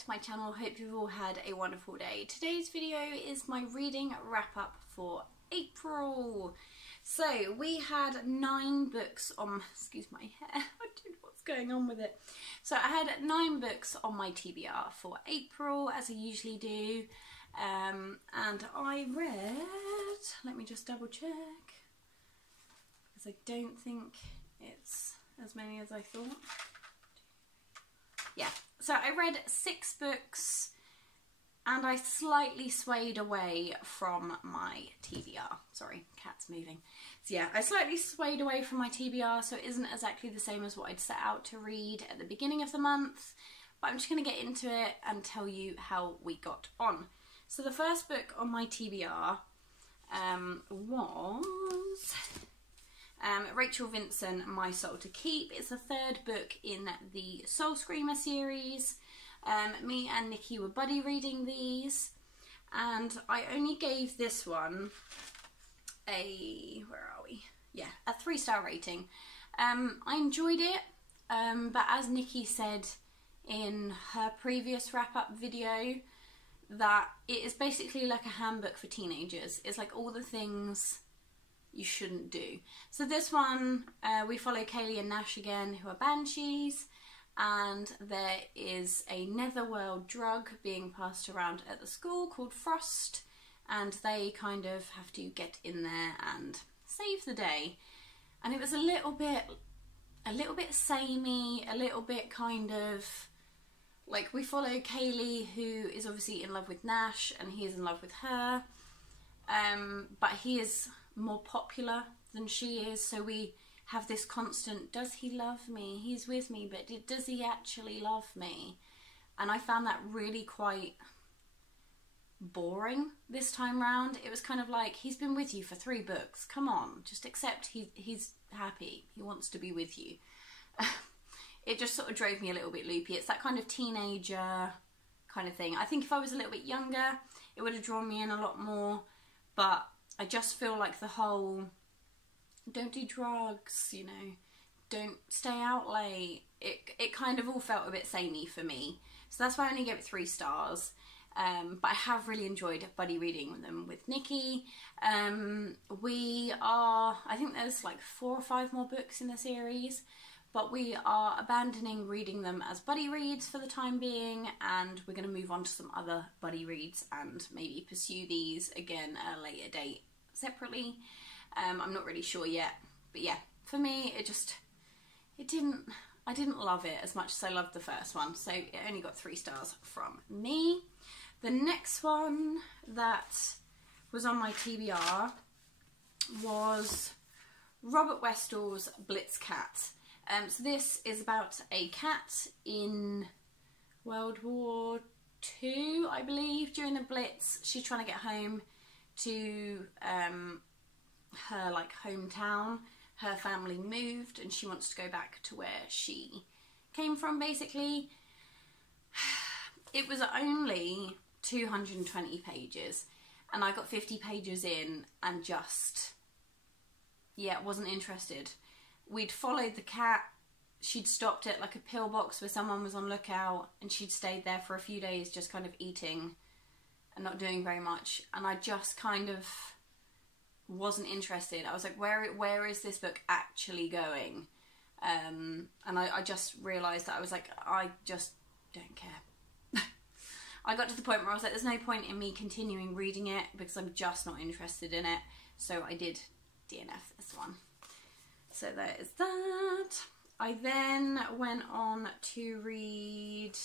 to my channel. Hope you've all had a wonderful day. Today's video is my reading wrap up for April. So we had 9 books on, excuse my hair, I don't know what's going on with it. So I had 9 books on my TBR for April, as I usually do. And I read, let me just double check, because I don't think it's as many as I thought. Yeah, so I read 6 books and I slightly swayed away from my TBR. Sorry, cat's moving. So yeah, I slightly swayed away from my TBR, so it isn't exactly the same as what I'd set out to read at the beginning of the month, but I'm just going to get into it and tell you how we got on. So the first book on my TBR was Rachel Vincent, My Soul to Keep. It's the 3rd book in the Soul Screamer series. Me and Nikki were buddy reading these, and I only gave this one a, where are we? Yeah, a 3-star rating. I enjoyed it, but as Nikki said in her previous wrap-up video, that it is basically like a handbook for teenagers. It's like all the things you shouldn't do. So this one, we follow Kaylee and Nash again, who are banshees, and there is a netherworld drug being passed around at the school called Frost, and they kind of have to get in there and save the day. And it was a little bit samey, a little bit kind of like, we follow Kaylee, who is obviously in love with Nash and he is in love with her, but he is more popular than she is, so we have this constant, does he love me? He's with me, but does he actually love me? And I found that really quite boring this time round. It was kind of like, he's been with you for 3 books, come on, just accept he's happy, he wants to be with you. It just sort of drove me a little bit loopy. It's that kind of teenager kind of thing. I think if I was a little bit younger, it would have drawn me in a lot more, but I just feel like the whole, don't do drugs, you know, don't stay out late, it kind of all felt a bit samey for me. So that's why I only gave it 3 stars. But I have really enjoyed buddy reading them with Nikki. We are, I think there's like 4 or 5 more books in the series, but we are abandoning reading them as buddy reads for the time being, and we're going to move on to some other buddy reads and maybe pursue these again at a later date separately. I'm not really sure yet, but yeah, for me I didn't love it as much as I loved the first one, so it only got 3 stars from me. The next one that was on my TBR was Robert Westall's Blitz Cat. So this is about a cat in World War II, I believe, during the Blitz. She's trying to get home to her like hometown. Her family moved and she wants to go back to where she came from, basically. It was only 220 pages and I got 50 pages in and just, yeah, wasn't interested. We'd followed the cat, she'd stopped at like a pillbox where someone was on lookout, and she'd stayed there for a few days just kind of eating and not doing very much, and I just kind of wasn't interested. I was like, where is this book actually going? And I just realised that I was like, I just don't care. I got to the point where I was like, there's no point in me continuing reading it because I'm just not interested in it. So I did DNF this one. So there is that. I then went on to read,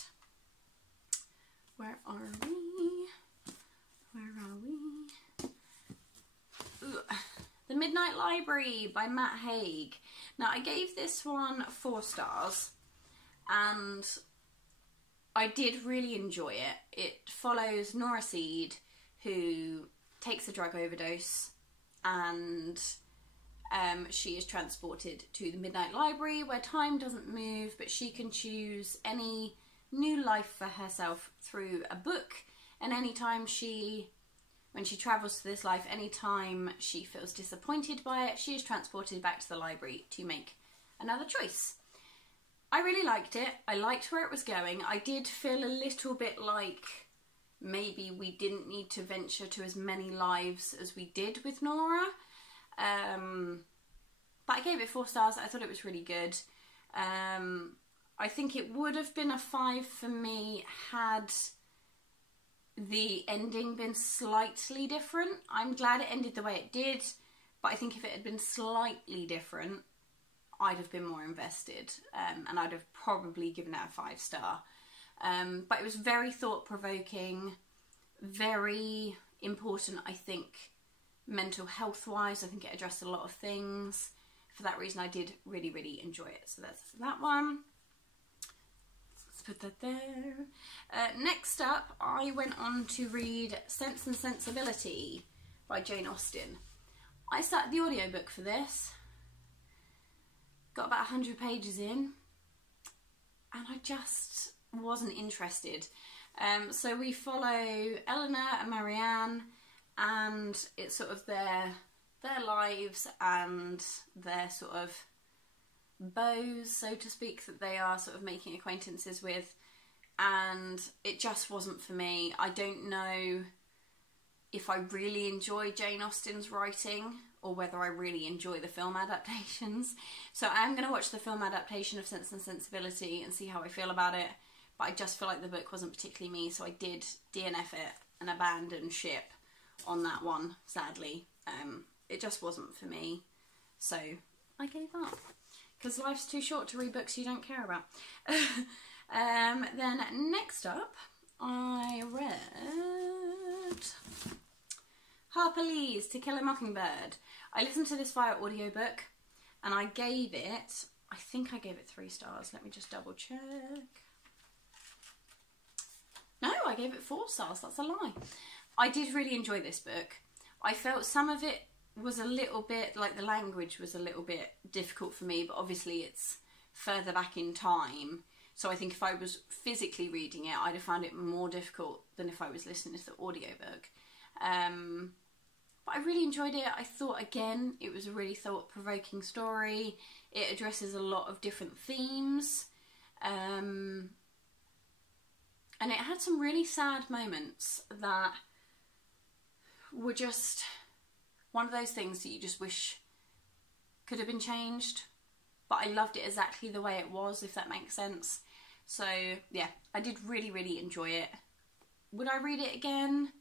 where are we? Ooh. The Midnight Library by Matt Haig. Now I gave this one 4 stars and I did really enjoy it. It follows Norris, who takes a drug overdose, and she is transported to the Midnight Library where time doesn't move, but she can choose any new life for herself through a book, and anytime when she travels to this life, anytime she feels disappointed by it, she is transported back to the library to make another choice. I really liked it. I liked where it was going. I did feel a little bit like maybe we didn't need to venture to as many lives as we did with Nora. But I gave it 4 stars. I thought it was really good. I think it would have been a 5 for me had the ending been slightly different. I'm glad it ended the way it did, but I think if it had been slightly different, I'd have been more invested, and I'd have probably given it a 5 star. But it was very thought-provoking, very important, I think, mental health-wise. I think it addressed a lot of things. For that reason, I did really, really enjoy it. So that's that one. Let's put that there. Next up, I went on to read Sense and Sensibility by Jane Austen. I started the audiobook for this. Got about 100 pages in. And I just wasn't interested. So we follow Eleanor and Marianne, and it's sort of their lives and their sort of beaux, so to speak, that they are sort of making acquaintances with, and it just wasn't for me. I don't know if I really enjoy Jane Austen's writing or whether I really enjoy the film adaptations. So I am going to watch the film adaptation of Sense and Sensibility and see how I feel about it, but I just feel like the book wasn't particularly me, so I did DNF it and abandon ship on that one, sadly. It just wasn't for me, so I gave up. Because life's too short to read books you don't care about. Then next up, I read Harpalese, To Kill a Mockingbird. I listened to this via audiobook, and I gave it, I think I gave it 3 stars. Let me just double check. No, I gave it 4 stars, that's a lie. I did really enjoy this book. I felt some of it was a little bit, like the language was a little bit difficult for me, but obviously it's further back in time. So I think if I was physically reading it, I'd have found it more difficult than if I was listening to the audiobook. But I really enjoyed it. I thought, again, it was a really thought-provoking story. It addresses a lot of different themes. And it had some really sad moments that were just one of those things that you just wish could have been changed. But I loved it exactly the way it was, if that makes sense. So, yeah, I did really, really enjoy it. Would I read it again?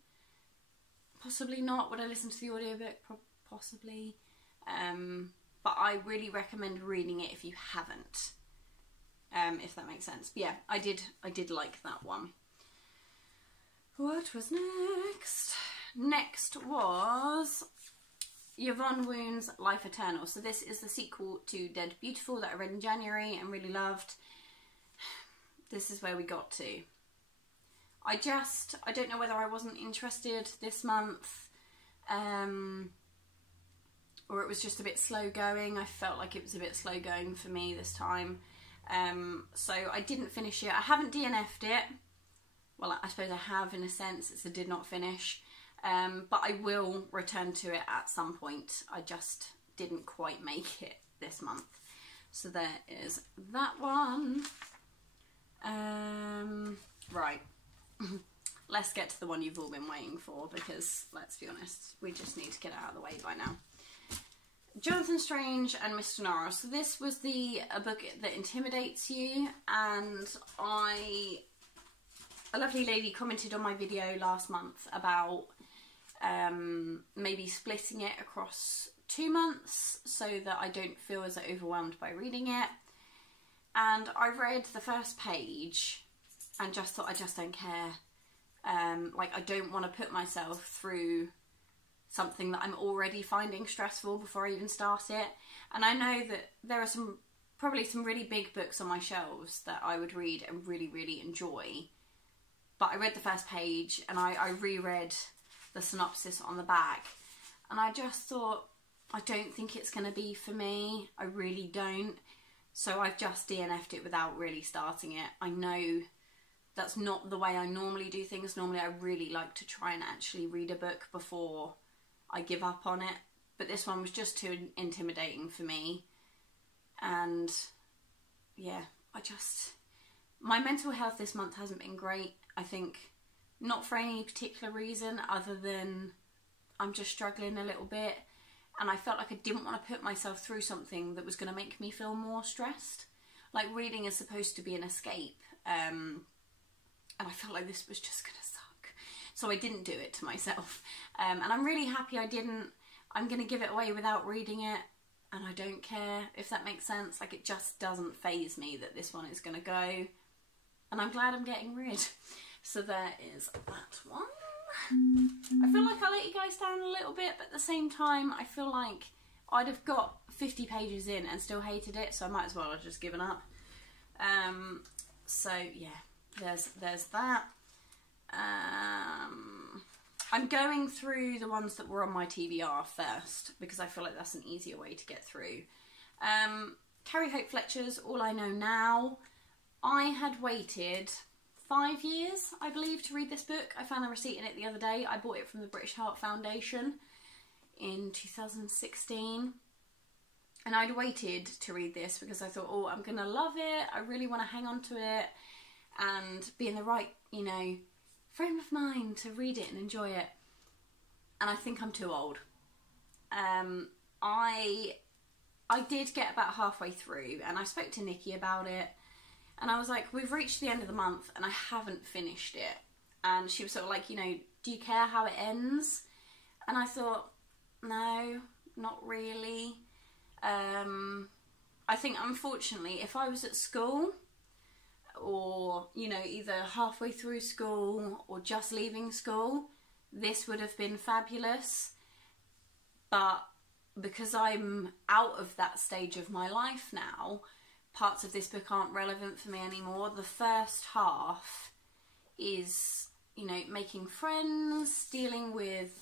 Possibly not. Would I listen to the audiobook? Possibly. But I really recommend reading it if you haven't. If that makes sense. But yeah, I did like that one. What was next? Next was Yvonne Woon's Life Eternal. So this is the sequel to Dead Beautiful that I read in January and really loved. This is where we got to. I don't know whether I wasn't interested this month, or it was just a bit slow going. I felt like it was a bit slow going for me this time. So I didn't finish it. I haven't DNF'd it. Well, I suppose I have in a sense. It's a did not finish. But I will return to it at some point. I just didn't quite make it this month. So there is that one. Right. Let's get to the one you've all been waiting for, because, let's be honest, we just need to get it out of the way by now. Jonathan Strange and Mr. Norris. So this was a book that intimidates you, and a lovely lady commented on my video last month about maybe splitting it across 2 months so that I don't feel as overwhelmed by reading it. And I read the first page and just thought, I just don't care. Like, I don't want to put myself through something that I'm already finding stressful before I even start it. And I know that there are probably some really big books on my shelves that I would read and really, really enjoy. But I read the first page and I reread the synopsis on the back, and I just thought, I don't think it's going to be for me. I really don't. So I've just DNF'd it without really starting it. I know that's not the way I normally do things. Normally I really like to try and actually read a book before I give up on it. But this one was just too intimidating for me. And yeah, my mental health this month hasn't been great. I think not for any particular reason other than I'm just struggling a little bit, and I felt like I didn't want to put myself through something that was going to make me feel more stressed. Like, reading is supposed to be an escape, and I felt like this was just going to suck. So I didn't do it to myself, and I'm really happy I didn't. I'm going to give it away without reading it, and I don't care, if that makes sense. Like, it just doesn't faze me that this one is going to go, and I'm glad I'm getting rid. So there is that one. I feel like I let you guys down a little bit, but at the same time, I feel like I'd have got 50 pages in and still hated it, so I might as well have just given up. So yeah, there's that. I'm going through the ones that were on my TBR first, because I feel like that's an easier way to get through. Carrie Hope Fletcher's All I Know Now. I had waited 5 years, I believe, to read this book. I found the receipt in it the other day. I bought it from the British Heart Foundation in 2016. And I'd waited to read this because I thought, oh, I'm going to love it. I really want to hang on to it and be in the right, you know, frame of mind to read it and enjoy it. And I think I'm too old. I did get about halfway through, and I spoke to Nikki about it, and I was like, we've reached the end of the month and I haven't finished it. And she was sort of like, you know, do you care how it ends? And I thought, no, not really. I think, unfortunately, if I was at school, or, you know, either halfway through school or just leaving school, this would have been fabulous. But because I'm out of that stage of my life now, parts of this book aren't relevant for me anymore. The first half is, you know, making friends, dealing with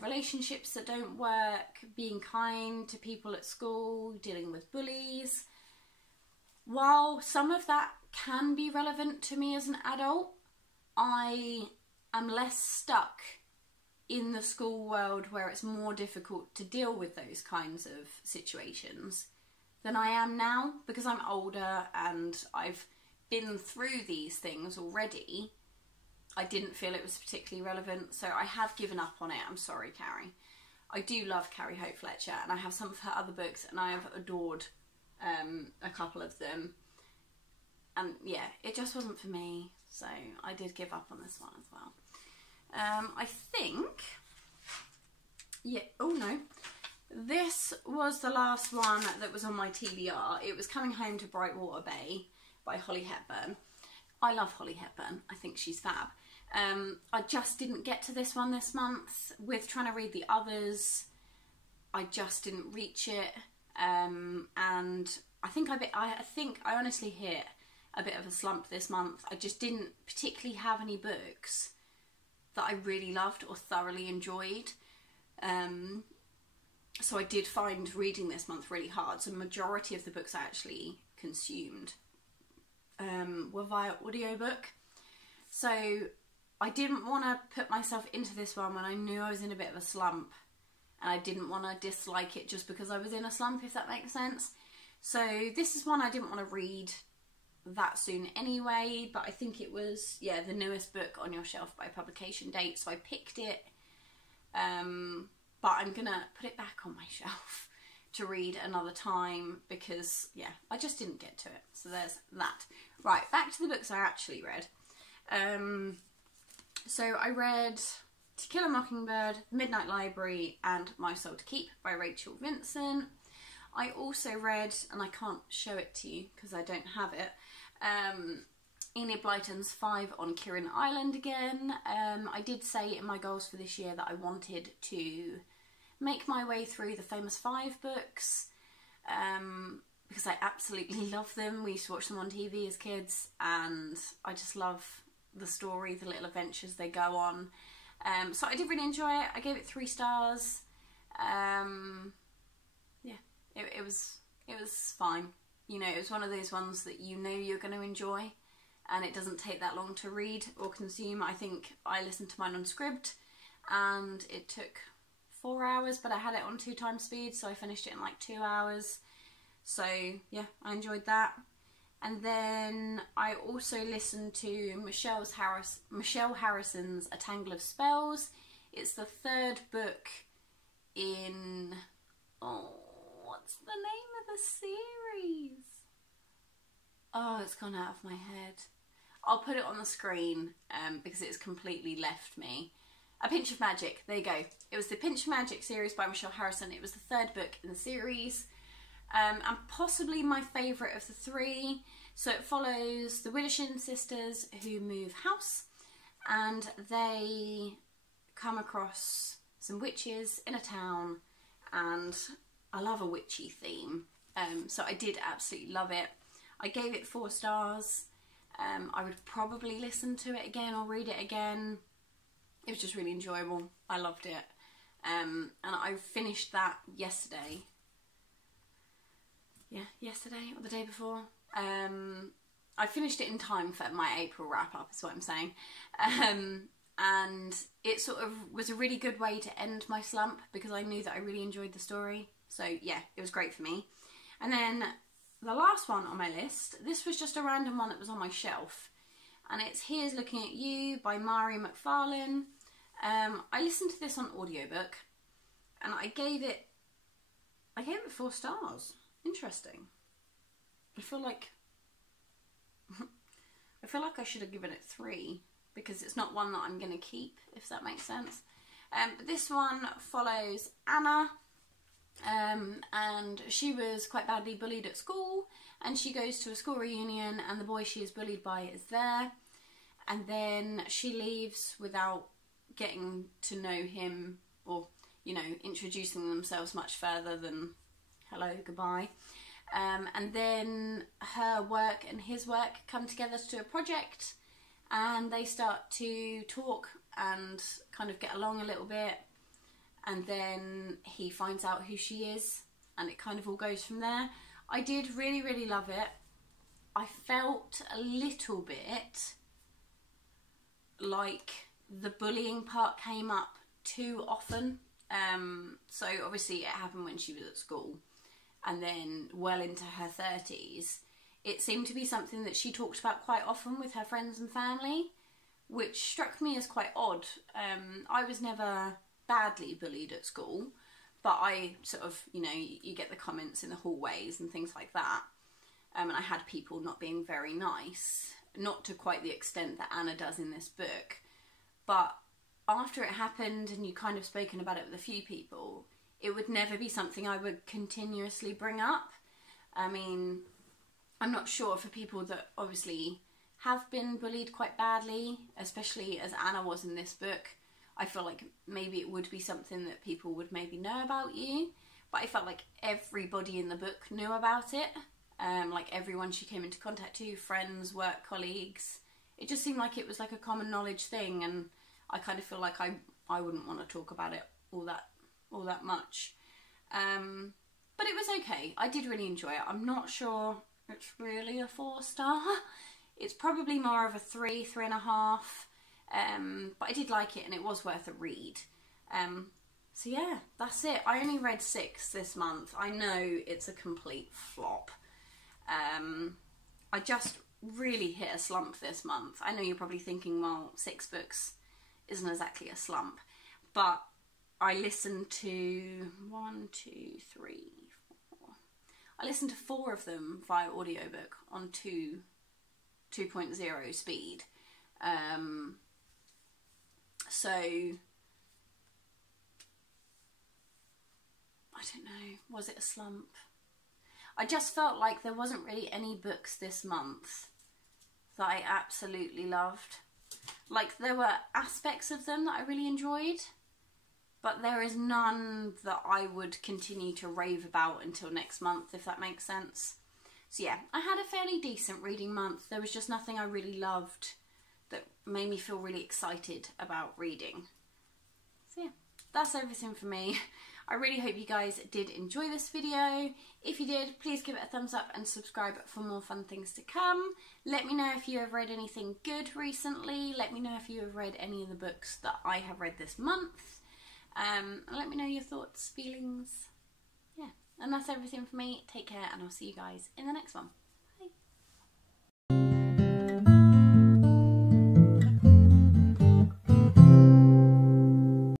relationships that don't work, being kind to people at school, dealing with bullies. While some of that can be relevant to me as an adult, I am less stuck in the school world where it's more difficult to deal with those kinds of situations than I am now, because I'm older and I've been through these things already. I didn't feel it was particularly relevant, so I have given up on it. I'm sorry, Carrie. I do love Carrie Hope Fletcher, and I have some of her other books, and I have adored a couple of them. And yeah, it just wasn't for me, so I did give up on this one as well. I think, yeah, oh no, this was the last one that was on my TBR. It was Coming Home to Brightwater Bay by Holly Hepburn. I love Holly Hepburn. I think she's fab. I just didn't get to this one this month. With trying to read the others, I just didn't reach it. And I think I honestly hit a bit of a slump this month. I just didn't particularly have any books that I really loved or thoroughly enjoyed. So I did find reading this month really hard. So the majority of the books I actually consumed were via audiobook. So I didn't want to put myself into this one when I knew I was in a bit of a slump, and I didn't want to dislike it just because I was in a slump, if that makes sense. So this is one I didn't want to read that soon anyway, but I think it was, yeah, the newest book on your shelf by publication date, so I picked it. But I'm gonna put it back on my shelf to read another time because, yeah, I just didn't get to it. So there's that. Right, back to the books I actually read. So I read To Kill a Mockingbird, Midnight Library, and My Soul to Keep by Rachel Vincent. I also read, and I can't show it to you because I don't have it, Enid Blyton's 5 on Kirin Island again. I did say in my goals for this year that I wanted to make my way through the famous 5 books because I absolutely love them. We used to watch them on TV as kids, and I just love the story, the little adventures they go on. So I did really enjoy it. I gave it 3 stars. Yeah, it was fine. You know, it was one of those ones that you know you're going to enjoy, and it doesn't take that long to read or consume. I think I listened to mine on Scribd, and it took 4 hours, but I had it on 2 times speed, so I finished it in like 2 hours. So yeah, I enjoyed that. And then I also listened to Michelle Harrison's A Tangle of Spells. It's the third book in, oh, what's the name of the series? Oh, it's gone out of my head. I'll put it on the screen because it's completely left me. A Pinch of Magic, there you go. It was the Pinch of Magic series by Michelle Harrison. It was the third book in the series. And possibly my favourite of the three. So it follows the Widdershins sisters who move house, and they come across some witches in a town, and I love a witchy theme. So I did absolutely love it. I gave it 4 stars. I would probably listen to it again or read it again. It was just really enjoyable. I loved it. And I finished that yesterday. Yeah, yesterday or the day before. I finished it in time for my April wrap up, is what I'm saying. And it sort of was a really good way to end my slump because I knew that I really enjoyed the story. So yeah, it was great for me. And then the last one on my list, this was just a random one that was on my shelf. And it's Here's Looking at You by Mari McFarlane. I listened to this on audiobook and I gave it 4 stars. Interesting. I feel like I should have given it 3 because it's not one that I'm going to keep, if that makes sense. But this one follows Anna, and she was quite badly bullied at school, and she goes to a school reunion and the boy she is bullied by is there, and then she leaves without getting to know him or, you know, introducing themselves much further than hello, goodbye. And then her work and his work come together to do a project, and they start to talk and kind of get along a little bit, and then he finds out who she is, and it kind of all goes from there. I did really, really love it. I felt a little bit like the bullying part came up too often. So obviously it happened when she was at school, and then well into her 30s. It seemed to be something that she talked about quite often with her friends and family, which struck me as quite odd. I was never badly bullied at school, but I sort of, you know, you get the comments in the hallways and things like that. And I had people not being very nice, not to quite the extent that Anna does in this book. But after it happened and you kind of spoken about it with a few people, it would never be something I would continuously bring up. I mean, I'm not sure for people that obviously have been bullied quite badly, especially as Anna was in this book. I feel like maybe it would be something that people would maybe know about you, but I felt like everybody in the book knew about it. Like everyone she came into contact to, friends, work colleagues. It just seemed like it was like a common knowledge thing, and I kind of feel like I wouldn't want to talk about it all that much. But it was okay. I did really enjoy it. I'm not sure it's really a 4-star. It's probably more of a 3, 3.5. But I did like it, and it was worth a read. So yeah, that's it. I only read 6 this month. I know it's a complete flop. I just really hit a slump this month. I know you're probably thinking, well, 6 books isn't exactly a slump, but I listened to 1, 2, 3, 4. I listened to 4 of them via audiobook on 2.0 speed. So I don't know, was it a slump? I just felt like there wasn't really any books this month that I absolutely loved. Like, there were aspects of them that I really enjoyed, but there is none that I would continue to rave about until next month, if that makes sense. So yeah, I had a fairly decent reading month. There was just nothing I really loved that made me feel really excited about reading. So yeah, that's everything for me. I really hope you guys did enjoy this video. If you did, please give it a thumbs up and subscribe for more fun things to come. Let me know if you have read anything good recently. Let me know if you have read any of the books that I have read this month. And let me know your thoughts, feelings. Yeah, and that's everything for me. Take care, and I'll see you guys in the next one.